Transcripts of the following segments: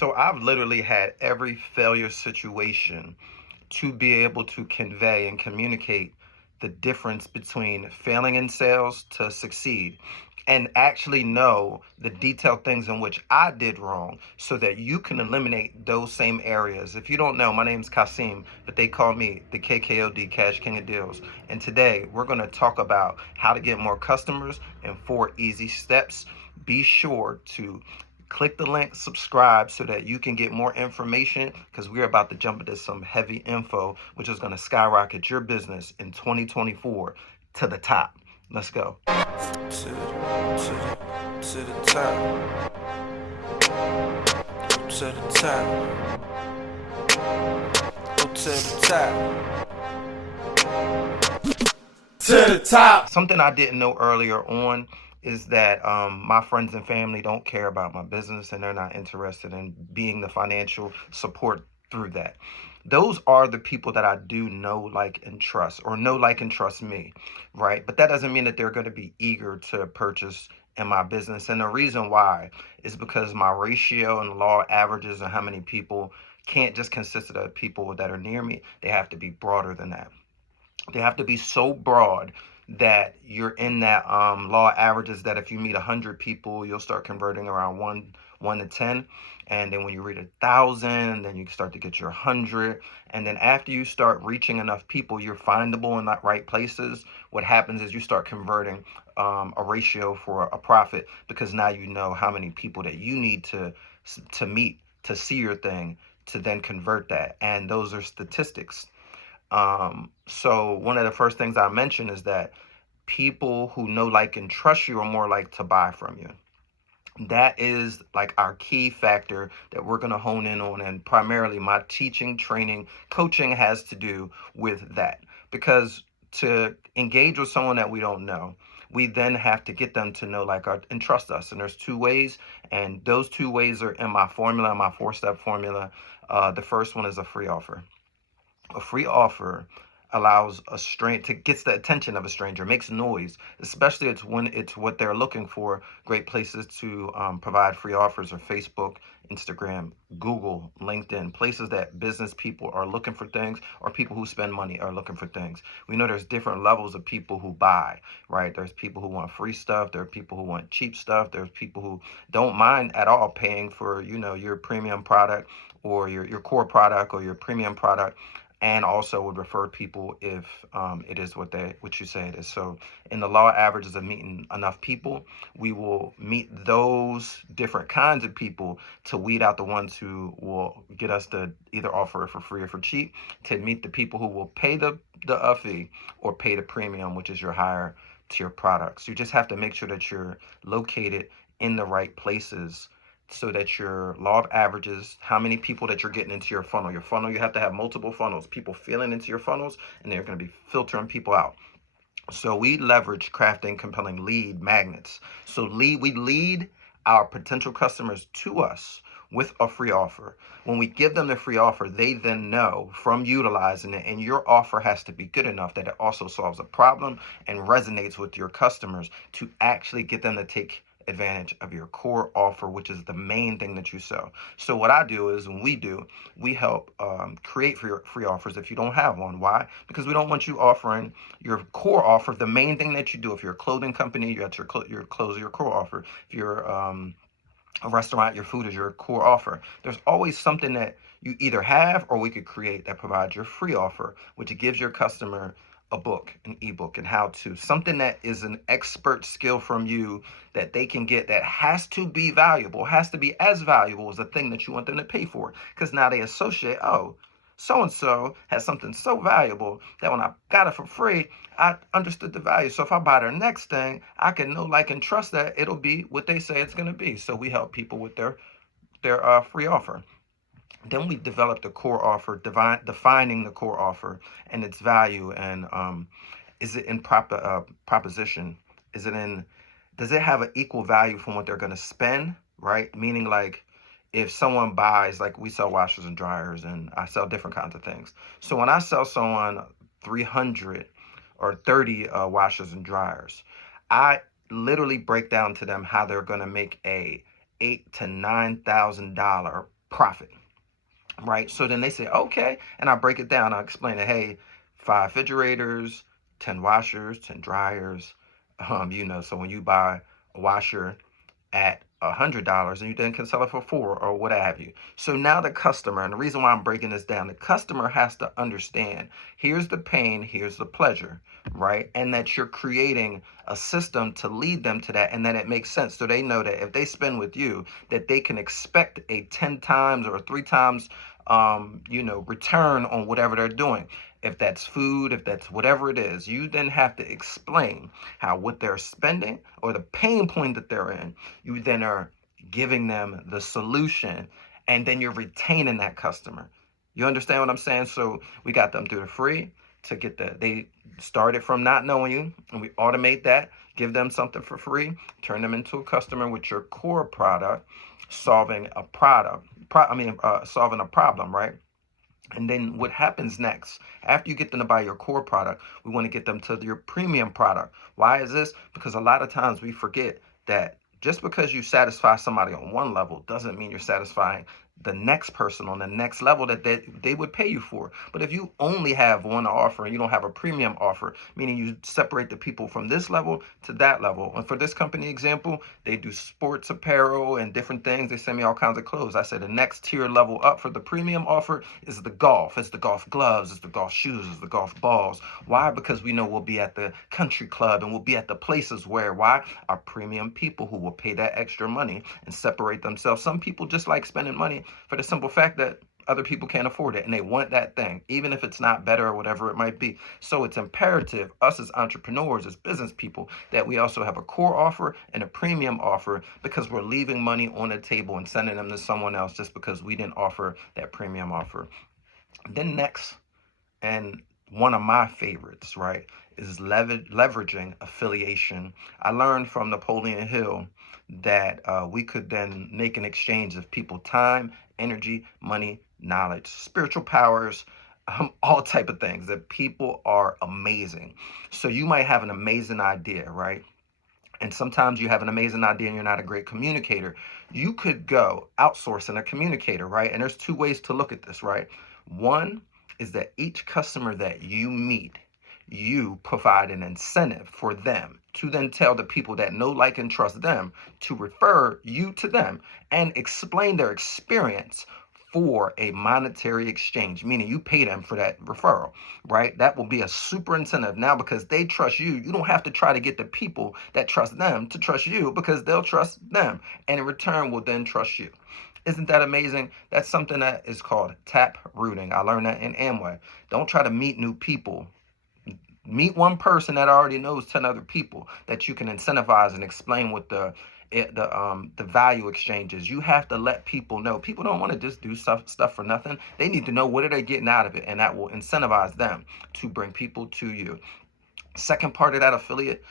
So I've literally had every failure situation to be able to convey and communicate the difference between failing in sales to succeed, and actually know the detailed things in which I did wrong so that you can eliminate those same areas. If you don't know, my name's Kasim, but they call me the KKOD, Cash King of Deals. And today we're going to talk about how to get more customers in 4 easy steps. Be sure to click the link, subscribe so that you can get more information, because we're about to jump into some heavy info, which is going to skyrocket your business in 2024 to the top. Let's go. To the top, to the top, to the top. To the top. Something I didn't know earlier on is that my friends and family don't care about my business, and they're not interested in being the financial support through that. Those are the people that I do know, like, and trust, or know, like, and trust me, right? But that doesn't mean that they're going to be eager to purchase in my business. And the reason why is because my ratio and law averages and how many people can't just consist of the people that are near me. They have to be broader than that. They have to be so broad that you're in that law averages that if you meet 100 people, you'll start converting around one to 10. And then when you reach 1,000, then you start to get your 100. And then after you start reaching enough people, you're findable in the right places. What happens is you start converting a ratio for a profit, because now you know how many people that you need to meet to see your thing, to then convert that. And those are statistics. So one of the first things I mentioned is that people who know, like, and trust you are more like to buy from you. That is like our key factor that we're going to hone in on. And primarily my teaching, training, coaching has to do with that, because to engage with someone that we don't know, we then have to get them to know, like, and trust us. And there's 2 ways, and those 2 ways are in my formula, my 4-step formula. The first one is a free offer. A free offer allows a stranger to gets the attention of a stranger, makes noise, especially it's when it's what they're looking for. Great places to provide free offers are Facebook, Instagram, Google, LinkedIn, places that business people are looking for things, or people who spend money are looking for things. We know there's different levels of people who buy, right? There's people who want free stuff. There are people who want cheap stuff. There's people who don't mind at all paying for, your premium product, or your core product, or your premium product, and also would refer people if it is what you say it is. So in the law averages of meeting enough people, we will meet those different kinds of people to weed out the ones who will get us to either offer it for free or for cheap, to meet the people who will pay the fee or pay the premium, which is your higher tier products. You just have to make sure that you're located in the right places, so that your law of averages, how many people that you're getting into your funnel. Your funnel, you have to have multiple funnels, people filling into your funnels, and they're going to be filtering people out. So we leverage crafting compelling lead magnets. So we lead our potential customers to us with a free offer. When we give them the free offer, they then know from utilizing it, and your offer has to be good enough that it also solves a problem and resonates with your customers, to actually get them to take advantage of your core offer, which is the main thing that you sell. So what I do is, when we help create free offers if you don't have one. Why? Because we don't want you offering your core offer, the main thing that you do. If you're a clothing company, you got your clothes, your core offer. If you're a restaurant, your food is your core offer. There's always something that you either have or we could create that provides your free offer, which gives your customer a book, an ebook, and how to, something that is an expert skill from you that they can get, that has to be valuable, has to be as valuable as the thing that you want them to pay for. Because now they associate, oh, so and so has something so valuable that when I got it for free, I understood the value. So if I buy their next thing, I can know, like, and trust that it'll be what they say it's going to be. So we help people with their free offer. Then we develop the core offer, defining the core offer and its value. And is it in proposition? Does it have an equal value from what they're going to spend, right? Meaning, like, if someone buys, like, we sell washers and dryers, and I sell different kinds of things. So when I sell someone 300 or 30 washers and dryers, I literally break down to them how they're going to make a $8,000 to $9,000 profit, right? So then they say, okay. And I break it down. I explain it. Hey, 5 refrigerators, 10 washers, 10 dryers. So when you buy a washer at $100 and you then can sell it for 4 or what have you. So now the customer, and the reason why I'm breaking this down, the customer has to understand here's the pain, here's the pleasure, right? And that you're creating a system to lead them to that, and that it makes sense. So they know that if they spend with you, that they can expect a 10 times or 3 times return on whatever they're doing. If that's food, if that's whatever it is, you then have to explain how what they're spending or the pain point that they're in, you then are giving them the solution, and then you're retaining that customer. You understand what I'm saying? So we got them through the free to get they started from not knowing you, and we automate that, give them something for free, turn them into a customer with your core product, solving a solving a problem, right? And then what happens next? After you get them to buy your core product, we want to get them to your premium product. Why is this? Because a lot of times we forget that just because you satisfy somebody on one level doesn't mean you're satisfying the next person on the next level that they would pay you for. But if you only have one offer and you don't have a premium offer, meaning you separate the people from this level to that level. And for this company example, they do sports apparel and different things. They send me all kinds of clothes. I said the next tier level up for the premium offer is the golf. It's the golf gloves, it's the golf shoes, it's the golf balls. Why? Because we know we'll be at the country club and we'll be at the places where, why? Our premium people who will pay that extra money and separate themselves. Some people just like spending money for the simple fact that other people can't afford it and they want that thing, even if it's not better or whatever it might be. So it's imperative, us as entrepreneurs, as business people, that we also have a core offer and a premium offer, because we're leaving money on the table and sending them to someone else just because we didn't offer that premium offer. Then next, and one of my favorites, right, is leveraging affiliation. I learned from Napoleon Hill that we could then make an exchange of people time, energy, money, knowledge, spiritual powers, all type of things. That people are amazing. So you might have an amazing idea, right? And sometimes you have an amazing idea and you're not a great communicator. You could go outsourcing a communicator, right? And there's 2 ways to look at this, right? One is that each customer that you meet, you provide an incentive for them to then tell the people that know, like, and trust them to refer you to them and explain their experience for a monetary exchange, meaning you pay them for that referral, right? That will be a super incentive now because they trust you. You don't have to try to get the people that trust them to trust you, because they'll trust them and in return will then trust you. Isn't that amazing? That's something that is called tap rooting. I learned that in Amway. Don't try to meet new people. Meet one person that already knows 10 other people that you can incentivize and explain what the value exchanges. You have to let people know. People don't want to just do stuff for nothing. They need to know what are they getting out of it, and that will incentivize them to bring people to you. Second part of that affiliate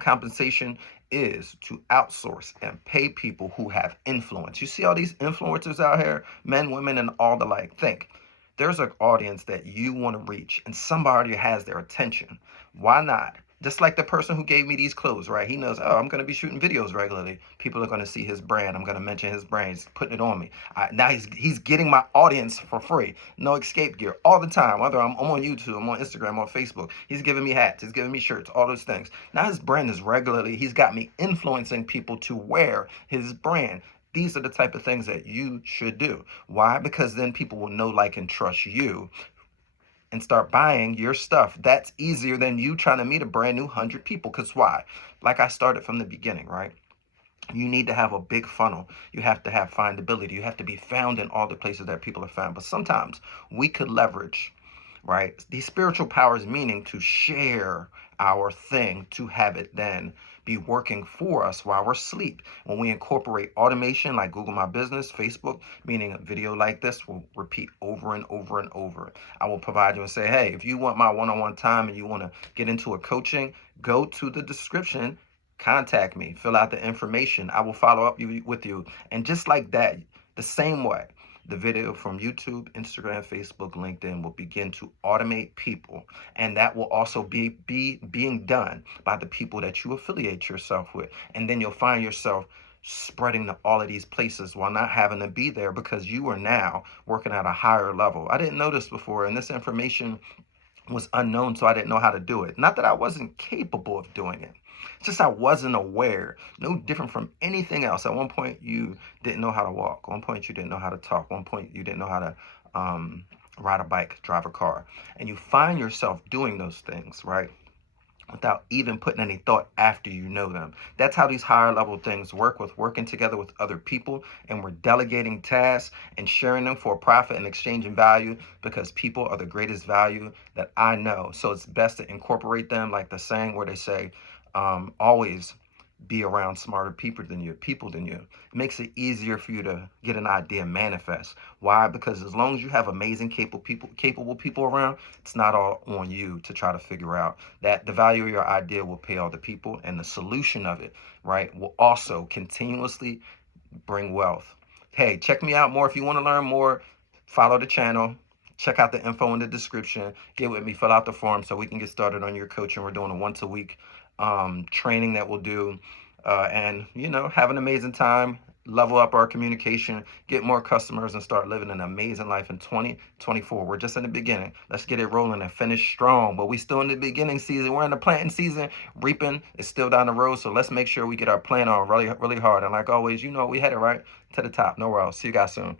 compensation is to outsource and pay people who have influence. You see all these influencers out here, men, women, and all the like. Think there's an audience that you want to reach, and somebody has their attention. Why not? Just like the person who gave me these clothes, right? He knows, oh, I'm going to be shooting videos regularly. People are going to see his brand. I'm going to mention his brand. He's putting it on me. Now he's getting my audience for free. No escape gear all the time. Whether I'm on YouTube, I'm on Instagram, I'm on Facebook. He's giving me hats. He's giving me shirts, all those things. Now his brand is regularly. He's got me influencing people to wear his brand. These are the type of things that you should do. Why? Because then people will know, like, and trust you and start buying your stuff. That's easier than you trying to meet a brand new 100 people. Because why? Like I started from the beginning, right? You need to have a big funnel. You have to have findability. You have to be found in all the places that people are found. But sometimes we could leverage, right, these spiritual powers, meaning to share our thing, to have it then be working for us while we're asleep. When we incorporate automation like Google My Business, Facebook, meaning a video like this will repeat over and over and over. I will provide you and say, hey, if you want my one-on-one time and you want to get into a coaching, go to the description, contact me, fill out the information. I will follow up with you. And just like that, the same way, the video from YouTube, Instagram, Facebook, LinkedIn will begin to automate people. And that will also be being done by the people that you affiliate yourself with. And then you'll find yourself spreading to all of these places while not having to be there because you are now working at a higher level. I didn't know this before, and this information was unknown, so I didn't know how to do it. Not that I wasn't capable of doing it. It's just I wasn't aware. No different from anything else. At one point, you didn't know how to walk. One point, you didn't know how to talk. One point, you didn't know how to ride a bike, drive a car. And you find yourself doing those things, right? Without even putting any thought after you know them. That's how these higher level things work, with working together with other people, and we're delegating tasks and sharing them for profit and exchanging value, because people are the greatest value that I know. So it's best to incorporate them, like the saying where they say, always be around smarter people than you. It makes it easier for you to get an idea manifest. Why? Because as long as you have amazing capable people around, it's not all on you to try to figure out. That the value of your idea will pay all the people, and the solution of it, right, will also continuously bring wealth. Hey, check me out more if you want to learn more. Follow the channel. Check out the info in the description. Get with me, fill out the form so we can get started on your coaching. We're doing a once a week training that we'll do, and have an amazing time, level up our communication, get more customers, and start living an amazing life in 2024. We're just in the beginning. Let's get it rolling and finish strong. But we still in the beginning season. We're in the planting season. Reaping is still down the road. So let's make sure we get our plan on really, really hard. And like always, we headed right to the top. Nowhere else. See you guys soon.